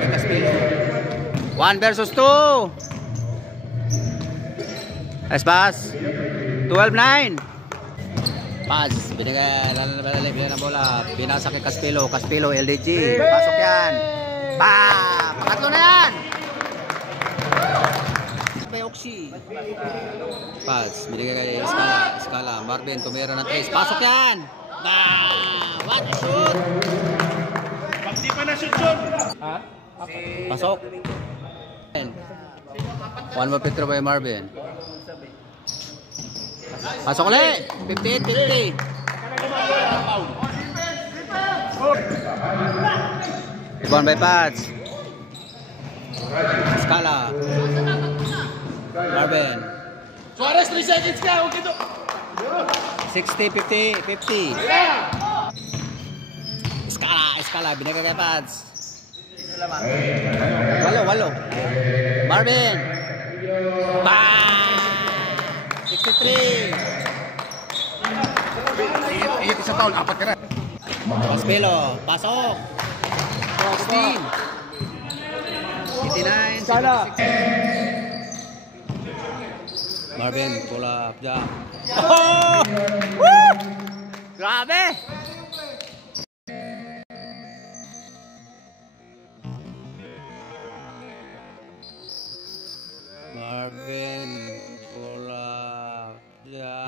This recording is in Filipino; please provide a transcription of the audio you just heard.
Pinasok kay Caspilo. 1 versus 2. Nice pass. 12-9. Pass. Binigay ng bola. Pinasa kay Caspilo. Caspilo, LDG. Pasok yan. Bam! Tatlo na yan. By Oxy. Pass. Binigay kay Escala. Marvin, tumira ng 3. Pasok yan. Bam! What a shoot! Pag di pa na shoot. Ha? Pasok. 1 more free throw by Marvin. Pasok ulit. 58-50. Rebound by Pats. Escala. Marvin. Suarez, 3 seconds ka. Huwag ito. 60-50. Escala. Binigay kay Pats. 8. Marvin. Bang! 63. Iyit isa taon, 4 ka na. Caspilo, pasok. 16. 89. Marvin, pull up, jump. Oh! Woo! Grabe! Marvin, pull up, jump.